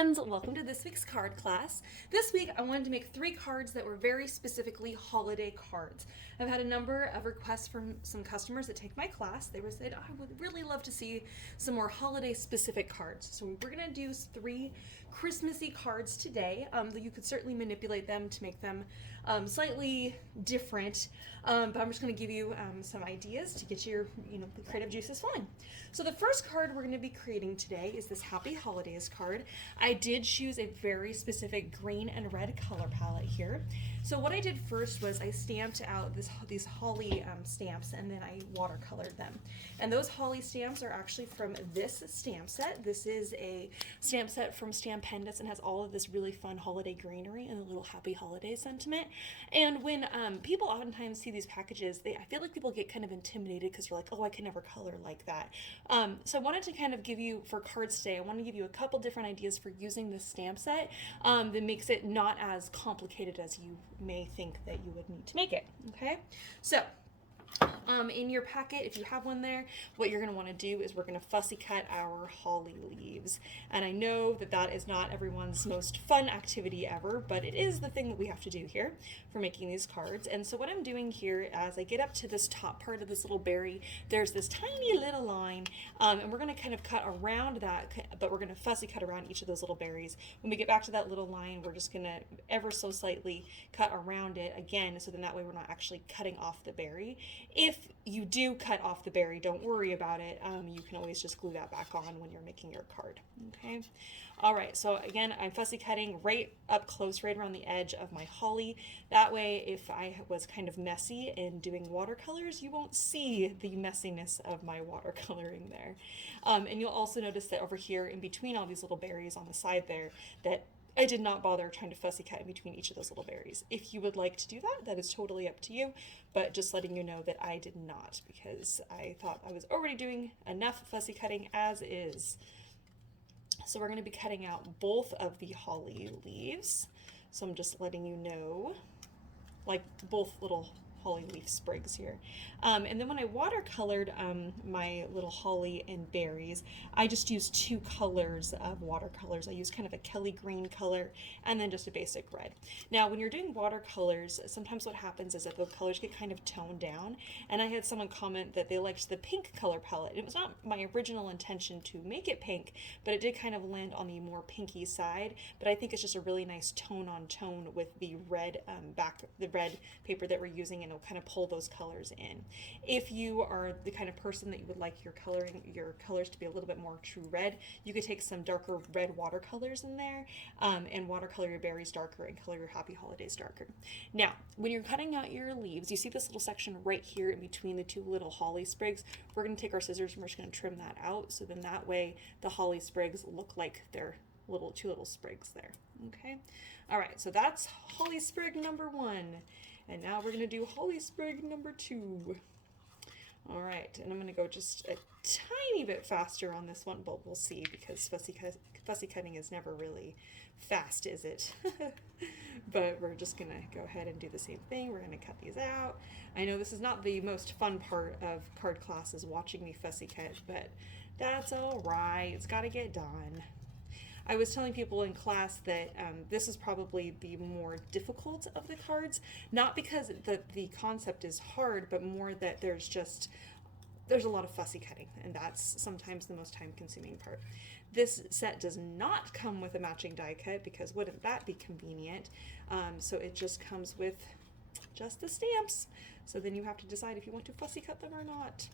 friends, welcome to this week's card class. This week I wanted to make 3 cards that were very specifically holiday cards. I've had a number of requests from some customers that take my class. They were said, I would really love to see some more holiday specific cards. So we're going to do 3 Christmassy cards today. You could certainly manipulate them to make them slightly different, but I'm just going to give you some ideas to get your the creative juices flowing. So the first card we're going to be creating today is this Happy Holidays card. I did choose a very specific green and red color palette here. So what I did first was I stamped out these holly stamps, and then I watercolored them. And those holly stamps are actually from this stamp set. This is a stamp set from Stamp Pendants and has all of this really fun holiday greenery and a little happy holiday sentiment. And when people oftentimes see these packages, I feel like people get kind of intimidated because they're like, oh, I can never color like that. So I wanted to kind of give you, for cards today, I want to give you a couple different ideas for using this stamp set that makes it not as complicated as you may think that you would need to make it. Okay, so in your packet, if you have one there, what you're going to want to do is we're going to fussy cut our holly leaves. And I know that that is not everyone's most fun activity ever, but it is the thing that we have to do here for making these cards. And so what I'm doing here, as I get up to this top part of this little berry, there's this tiny little line, and we're going to kind of cut around that, but we're going to fussy cut around each of those little berries. When we get back to that little line, we're just going to ever so slightly cut around it again, so then that way we're not actually cutting off the berry. If you do cut off the berry, don't worry about it. You can always just glue that back on when you're making your card. Okay. All right. So again, I'm fussy cutting right up close, right around the edge of my holly. That way, if I was kind of messy in doing watercolors, you won't see the messiness of my watercoloring there. And you'll also notice that over here, in between all these little berries on the side there, that I did not bother trying to fussy cut in between each of those little berries. If you would like to do that, that is totally up to you, but just letting you know that I did not, because I thought I was already doing enough fussy cutting as is. So we're going to be cutting out both of the holly leaves. So I'm just letting you know, like both little holly leaf sprigs here. And then when I watercolored my little holly and berries, I just used 2 colors of watercolors. I used kind of a Kelly green color and then just a basic red. Now, when you're doing watercolors, sometimes what happens is that the colors get kind of toned down. And I had someone comment that they liked the pink color palette. It was not my original intention to make it pink, but it did kind of land on the more pinky side. But I think it's just a really nice tone on tone with the red the red paper that we're using, and it'll kind of pull those colors in. If you are the kind of person that you would like your colors to be a little bit more true red, you could take some darker red watercolors in there and watercolor your berries darker and color your Happy Holidays darker. Now, when you're cutting out your leaves, you see this little section right here in between the 2 little holly sprigs. We're going to take our scissors and we're just going to trim that out, so then that way the holly sprigs look like they're 2 little sprigs there. Okay. All right. So that's holly sprig number 1. And now we're going to do holly sprig number 2. All right, and I'm going to go just a tiny bit faster on this one, but we'll see, because fussy cutting is never really fast, is it? But we're just going to go ahead and do the same thing. We're going to cut these out. I know this is not the most fun part of card classes, watching me fussy cut, but that's all right. It's got to get done. I was telling people in class that this is probably the more difficult of the cards, not because the concept is hard, but more that there's a lot of fussy cutting, and that's sometimes the most time-consuming part. This set does not come with a matching die cut, because wouldn't that be convenient? So it just comes with just the stamps. So then you have to decide if you want to fussy cut them or not.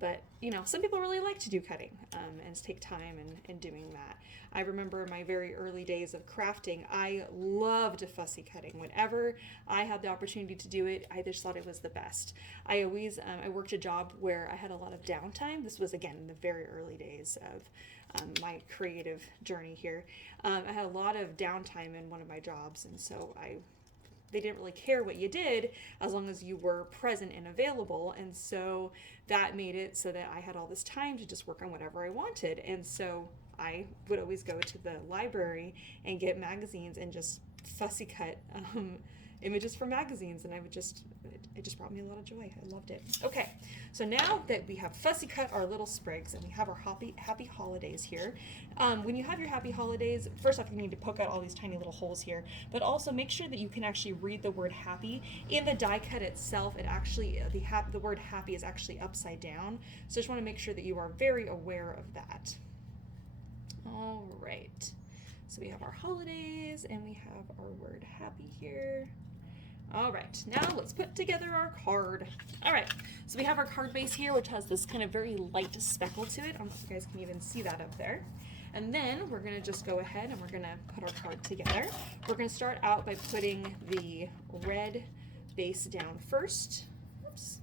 But, some people really like to do cutting and take time in doing that. I remember my very early days of crafting, I loved fussy cutting. Whenever I had the opportunity to do it, I just thought it was the best. I worked a job where I had a lot of downtime. This was, again, in the very early days of my creative journey here. I had a lot of downtime in one of my jobs, and so they didn't really care what you did as long as you were present and available. And so that made it so that I had all this time to just work on whatever I wanted. And so I would always go to the library and get magazines and just fussy cut images from magazines, and it just brought me a lot of joy. I loved it. Okay, so now that we have fussy cut our little sprigs and we have our happy holidays here, when you have your happy holidays, first off, you need to poke out all these tiny little holes here, but also make sure that you can actually read the word happy. In the die cut itself, it actually, the word happy is actually upside down, so just want to make sure that you are very aware of that. All right, so we have our holidays and we have our word happy here. All right, now let's put together our card. All right, so we have our card base here, which has this kind of very light speckle to it. I don't know if you guys can even see that up there. And then we're gonna just go ahead and we're gonna put our card together. We're gonna start out by putting the red base down first. Oops.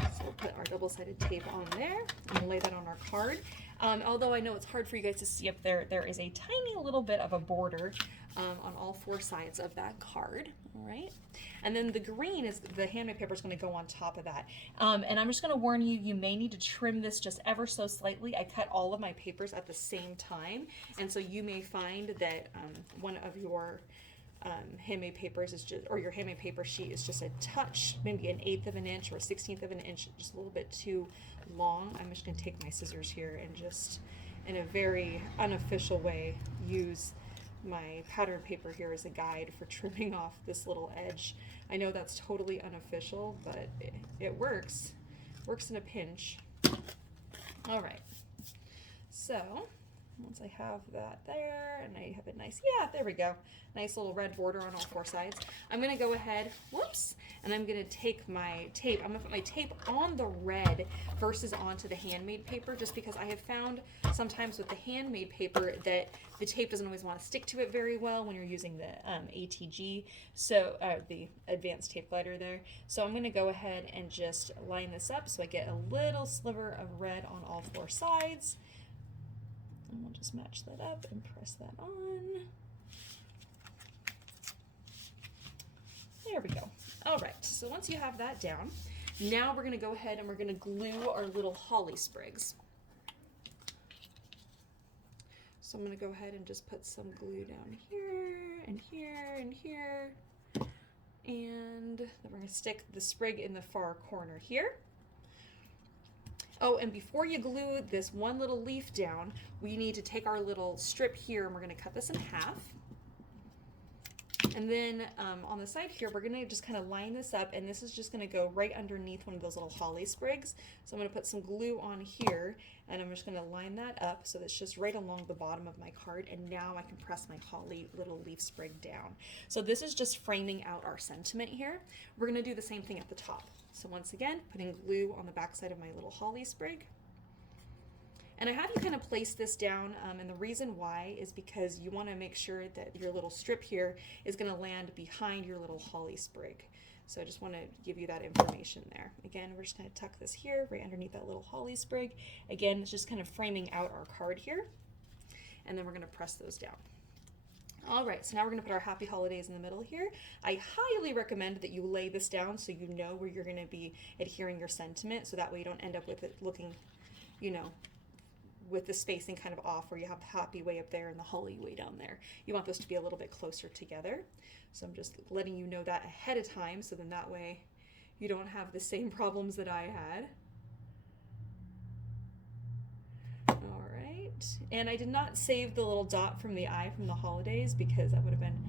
So we'll put our double-sided tape on there and lay that on our card. Although I know it's hard for you guys to see up there, there is a tiny little bit of a border on all 4 sides of that card. All right, and then the green is the handmade paper is going to go on top of that. And I'm just going to warn you, you may need to trim this just ever so slightly. I cut all of my papers at the same time, and so you may find that one of your handmade papers is just, or your handmade paper sheet is just a touch, maybe 1/8 of an inch or 1/16 of an inch, just a little bit too long. I'm just going to take my scissors here and just, in a very unofficial way, use my pattern paper here as a guide for trimming off this little edge. I know that's totally unofficial, but it works. Works in a pinch. All right. So once I have that there and I have a nice, yeah, there we go. Nice little red border on all 4 sides. I'm gonna go ahead, whoops, and I'm gonna take my tape. I'm gonna put my tape on the red versus onto the handmade paper, just because I have found sometimes with the handmade paper that the tape doesn't always want to stick to it very well when you're using the ATG, so the advanced tape glider there. So I'm gonna go ahead and just line this up so I get a little sliver of red on all 4 sides. And we'll just match that up and press that on. There we go. All right, so once you have that down, now we're gonna go ahead and we're gonna glue our little holly sprigs. So I'm gonna go ahead and just put some glue down here and here and here. And then we're gonna stick the sprig in the far corner here. Oh, and before you glue this one little leaf down, we need to take our little strip here and we're gonna cut this in half. And then on the side here, we're gonna just kind of line this up, and this is just gonna go right underneath one of those little holly sprigs. So I'm gonna put some glue on here, and I'm just gonna line that up so that's just right along the bottom of my card, and now I can press my holly little leaf sprig down. So this is just framing out our sentiment here. We're gonna do the same thing at the top. So once again, putting glue on the back side of my little holly sprig. And I have you kind of place this down, and the reason why is because you want to make sure that your little strip here is going to land behind your little holly sprig. So I just want to give you that information there. Again, we're just going to tuck this here right underneath that little holly sprig. Again, it's just kind of framing out our card here. And then we're going to press those down. All right, so now we're going to put our happy holidays in the middle here. I highly recommend that you lay this down so you know where you're going to be adhering your sentiment, so that way you don't end up with it looking, you know, with the spacing kind of off, where you have the happy way up there and the holly way down there. You want those to be a little bit closer together. So I'm just letting you know that ahead of time, so then that way you don't have the same problems that I had. All right, and I did not save the little dot from the eye from the holidays because that would have been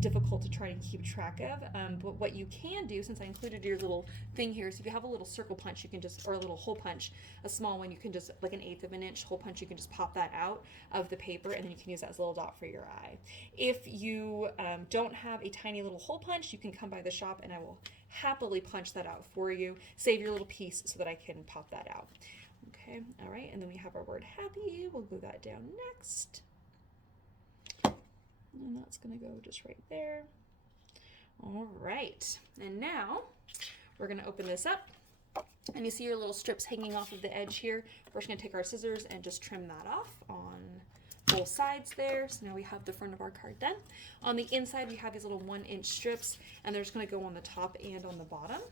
difficult to try and keep track of, but what you can do, since I included your little thing here, is if you have a little circle punch, you can just, or a little hole punch, a small one, you can just, like 1/8 of an inch hole punch, you can just pop that out of the paper, and then you can use that as a little dot for your eye. If you don't have a tiny little hole punch, you can come by the shop and I will happily punch that out for you. Save your little piece so that I can pop that out. Okay, all right, and then we have our word happy. We'll glue that down next. And that's going to go just right there. All right, and now we're going to open this up, and you see your little strips hanging off of the edge here. We're just going to take our scissors and just trim that off on both sides there. So now we have the front of our card done. On the inside, we have these little 1-inch strips, and they're just going to go on the top and on the bottom.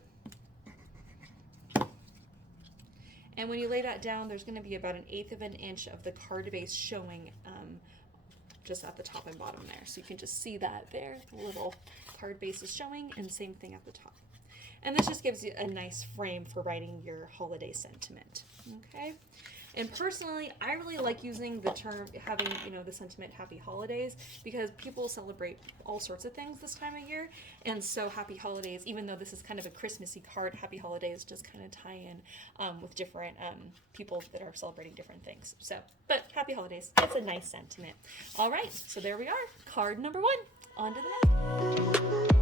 And when you lay that down, there's going to be about 1/8 of an inch of the card base showing just at the top and bottom there. So you can just see that there, the little card base is showing, and same thing at the top. And this just gives you a nice frame for writing your holiday sentiment, okay? And personally, I really like using the term, having, the sentiment Happy Holidays, because people celebrate all sorts of things this time of year. And so Happy Holidays, even though this is kind of a Christmassy card, Happy Holidays just kind of tie in with different people that are celebrating different things. So, but Happy Holidays, it's a nice sentiment. All right, so there we are. Card number 1. On to the next.